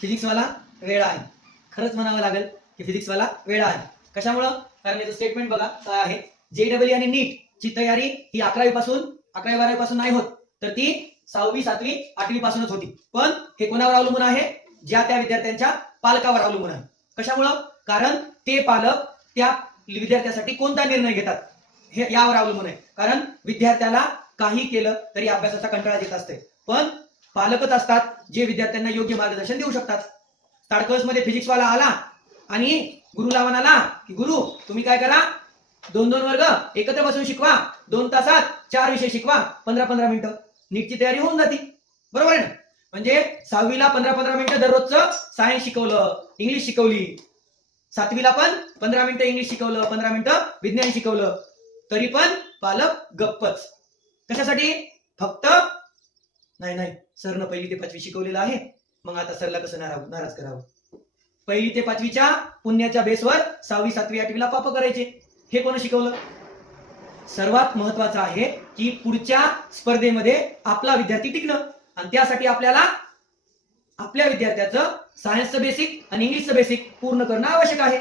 फिजिक्सवाला वेळ आहे. खरंच म्हणावं लागेल की फिजिक्सवाला वेळ आहे. कशामुळं? कारण याचं स्टेटमेंट बघा काय आहे? जेडब्ल्यू आणि नीट ची तयारी ही अकरावी पासून अकरावी बारावी पासून नाही होत. तर ती सहावी सातवी आठवी पासूनच होती. पण हे कोणावर अवलंबून आहे? ज्या त्या विद्यार्थ्यांच्या पालकावर अवलंबून आहे. कशामुळं? कारण ते पालक त्या विद्यार्थ्यासाठी कोणता निर्णय घेतात? हे यावर अवलंबून आहे. कारण विद्यार्थ्याला काही केलं तरी अभ्यासाचा कंटाळा येत असते पण पालकच असतात जे विद्यार्थ्यांना योग्य मार्गदर्शन देऊ शकतात. ताडकळसमध्ये फिजिक्सवाला आला आणि गुरुला म्हणाला की गुरु तुम्ही काय करा? दोन दोन वर्ग एकत्र बसून शिकवा. दोन तासात चार विषय शिकवा. पंधरा पंधरा मिनिटं. नीटची तयारी होऊन जाते. बरोबर आहे ना? म्हणजे सहावीला पंधरा पंधरा मिनिटं दररोजचं सायन्स शिकवलं इंग्लिश शिकवली. सातवीला पण पंधरा मिनिटं इंग्लिश शिकवलं पंधरा मिनिटं विज्ञान शिकवलं. तरी पण पालक गप्पच. कशासाठी? फक्त नाही नाही सरनं पहिली ते पाचवी शिकवलेलं आहे. मग आता सरला कसं नाराज नाराज करावं? पहिली ते पाचवीच्या पुण्याच्या बेसवर सहावी सातवी आठवीला पाप करायचे. हे कोण शिकवलं? सर्वात महत्वाचं आहे की पुढच्या स्पर्धेमध्ये आपला विद्यार्थी टिकणं. आणि त्यासाठी आपल्याला आपल्या विद्यार्थ्याचं सायन्सचं बेसिक आणि इंग्लिशचं बेसिक पूर्ण करणं आवश्यक आहे.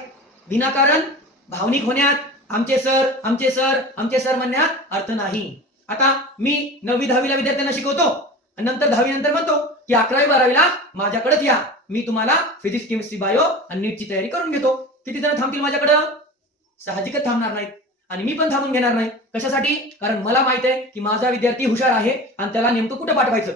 विनाकारण भावनिक होण्यात आमचे सर आमचे सर आमचे सर म्हणण्यात अर्थ नाही. आता मी नववी दहावीला विद्यार्थ्यांना शिकवतो. नंतर दहावी नंतर म्हणतो की अकरावी बारावीला माझ्याकडेच या. मी तुम्हाला फिजिक्स केमिस्ट्री बायो आणि नीटची तयारी करून घेतो. किती जण थांबतील माझ्याकडं? साहजिकच थांबणार नाहीत. आणि मी पण थांबून घेणार नाही. कशासाठी? कारण मला माहीत आहे की माझा विद्यार्थी हुशार आहे आणि त्याला नेमकं कुठं पाठवायचं?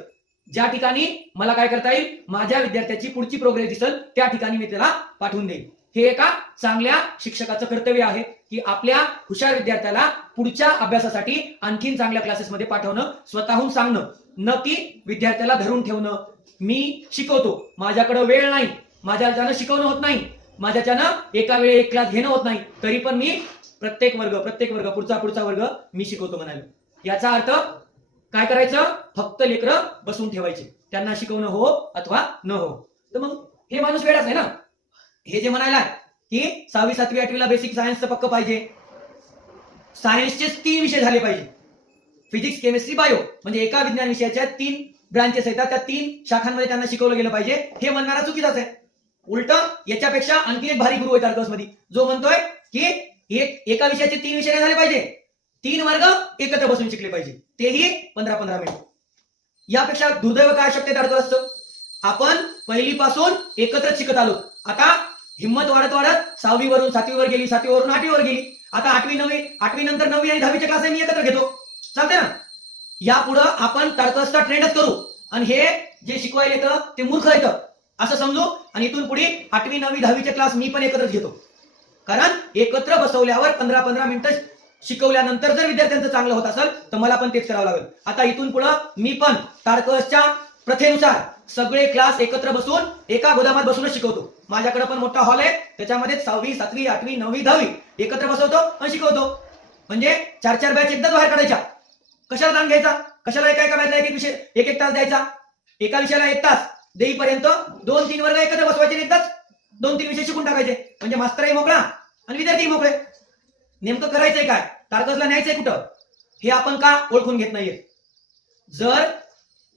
ज्या ठिकाणी मला काय करता येईल? माझ्या विद्यार्थ्याची पुढची प्रोग्रेस दिसेल त्या ठिकाणी मी त्याला पाठवून देईन. हे एका चांगल्या शिक्षकाचं कर्तव्य आहे की आपल्या हुशार विद्यार्थ्याला पुढच्या अभ्यासासाठी आणखीन चांगल्या क्लासेसमध्ये पाठवणं स्वतःहून सांगणं. न की विद्यार्थ्याला धरून ठेवणं. मी शिकवतो. माझ्याकडे वेळ नाही. माझ्याच्यानं शिकवणं होत नाही माझ्याच्यानं एका वेळी एक क्लास घेणं होत नाही तरी पण मी प्रत्येक वर्ग प्रत्येक वर्ग पुढचा पुढचा वर्ग मी शिकवतो म्हणाले. याचा अर्थ काय करायचं? फक्त लेकरं बसून ठेवायचे. त्यांना शिकवणं हो अथवा न हो. तर मग हे माणूस वेळाच आहे ना? हे जे म्हणायला की सहावी सातवी आठवीला बेसिक सायन्सचं पक्क पाहिजे. सायन्सचेच तीन विषय झाले पाहिजे. फिजिक्स केमिस्ट्री बायो म्हणजे एका विज्ञान विषयाच्या तीन ब्रांचेस आहेत. त्या तीन शाखांमध्ये त्यांना शिकवलं गेलं पाहिजे. हे म्हणणारा चुकीचाच आहे उलट याच्यापेक्षा आणखी एक भारी गुरु आहे मध्ये जो म्हणतोय की एक एका विषयाचे तीन विषय झाले पाहिजे. तीन वर्ग एकत्र बसून शिकले पाहिजे. तेही पंधरा पंधरा मिनिट. यापेक्षा दुर्दैव काय शक्य तारतो असतं आपण पहिलीपासून एकत्रच शिकत आलो. आता हिंमत वाढत वाढत सहावी वरून सातवीवर गेली सातवीवरून आठवीवर गेली. आता आठवी नववी आठवी नंतर नववी आणि दहावीचे क्लास मी एकत्र घेतो. चालते ना? यापुढं आपण तर्कस्थ ट्रेंडच करू. आणि हे जे शिकवायला येतं ते मूर्ख येतं. असं समजू? आणि इथून पुढे आठवी नववी दहावीचे क्लास मी पण एकत्रच घेतो. कारण एकत्र बसवल्यावर पंधरा पंधरा मिनिटं शिकवल्यानंतर जर विद्यार्थ्यांचं चांगलं होत असेल तर मला पण तेच करावं लागेल. आता इथून पुढं मी पण तारकसच्या प्रथेनुसार सगळे क्लास एकत्र बसून एका गोदामात बसूनच शिकवतो. माझ्याकडे पण मोठा हॉल आहे त्याच्यामध्ये सहावी सातवी आठवी नववी दहावी एकत्र बसवतो आणि शिकवतो. म्हणजे चार चार बॅच एकदाच बाहेर काढायच्या. कशाला ताण घ्यायचा? कशाला एका एका बॅचला एक एक विषय एक एक तास द्यायचा? एका विषयाला एक तास देईपर्यंत दोन तीन वर्ग एकत्र बसवायचे आणि एकदाच. दोन तीन विषय शिकून टाकायचे. म्हणजे मास्तरही मोकळा आणि विद्यार्थी मोकळे. नेमकं करायचंय काय? तारकसला न्यायचंय कुठं? हे आपण का ओळखून घेत नाहीये? जर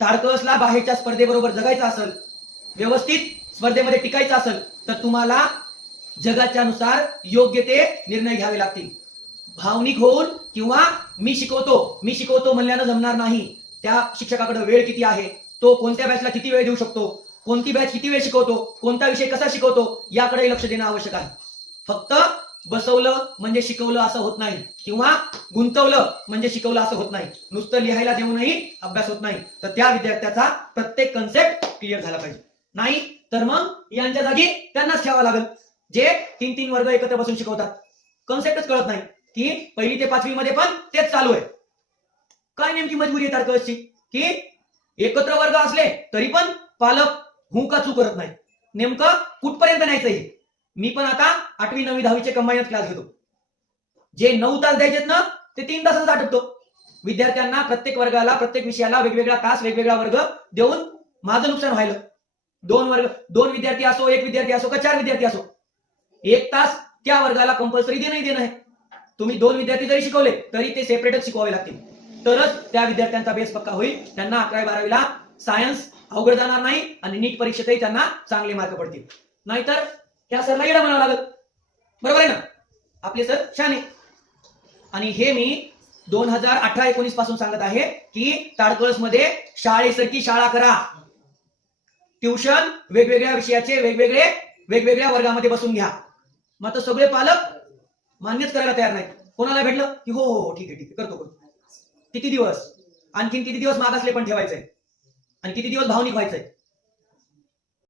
तारकसला बाहेरच्या स्पर्धेबरोबर जगायचं असेल व्यवस्थित स्पर्धेमध्ये टिकायचं असेल तर तुम्हाला जगाच्या नुसार योग्य ते निर्णय घ्यावे लागतील. भावनिक होऊन किंवा मी शिकवतो मी शिकवतो म्हणल्यानं जमणार नाही. त्या शिक्षकाकडे वेळ किती आहे? तो कोणत्या बॅचला किती वेळ देऊ शकतो? कोणती बॅच किती वेळ शिकवतो? कोणता विषय कसा शिकवतो? याकडे लक्ष देणं आवश्यक आहे. फक्त बसवलं म्हणजे शिकवलं असं होत नाही. किंवा गुंतवलं म्हणजे शिकवलं असं होत नाही. नुसतं लिहायला देऊनही अभ्यास होत नाही. तर त्या विद्यार्थ्याचा प्रत्येक कन्सेप्ट क्लिअर झाला पाहिजे. नाही तर मग यांच्या जागी त्यांनाच ठेवावं लागेल. जे तीन तीन वर्ग एकत्र बसून शिकवतात. कन्सेप्टच कळत नाही. की पहिली ते पाचवी मध्ये पण तेच चालू आहे. काय नेमकी मजबुरी आहे तारकसची की एकत्र वर्ग असले तरी पण पालक हू का चू करत नाही. नेमकं कुठपर्यंत न्यायचं हे? मी पण आता आठवी नववी दहावीचे कंबाईन क्लास घेतो. जे नऊ तास द्यायचेत ना ते तीन तासच आटपतो. विद्यार्थ्यांना प्रत्येक वर्गाला प्रत्येक विषयाला वेगवेगळा तास वेगवेगळा वर्ग देऊन माझं नुकसान व्हायलं. दोन वर्ग दोन विद्यार्थी असो एक विद्यार्थी असो का चार विद्यार्थी असो एक तास त्या वर्गाला कंपल्सरी देणं देणं आहे. तुम्ही दोन विद्यार्थी जरी शिकवले तरी ते सेपरेटच शिकवावे लागतील. तरच त्या विद्यार्थ्यांचा बेस पक्का होईल. त्यांना अकरावी बारावीला सायन्स अवघड जाणार नाही आणि नीट परीक्षेतही त्यांना चांगले मार्क पडतील. नाहीतर ह्या सरला येडा म्हणावं लागत बरोबर आहे ना? आपले सर शाने आणि हे मी दोन हजार अठरा एकोणीसपासून सांगत आहे की ताडकळसमध्ये शाळेसारखी शाळा करा. ट्युशन वेगवेगळ्या विषयाचे वेगवेगळे वेगवेगळ्या वर्गामध्ये बसून घ्या. मग सगळे पालक मान्यच करायला तयार नाहीत. कोणाला भेटलं की हो हो हो ठीक आहे ठीक आहे करतो करतो. किती दिवस? आणखीन किती दिवस मागासले पण ठेवायचंय? आणि किती दिवस भावनिक व्हायचंय?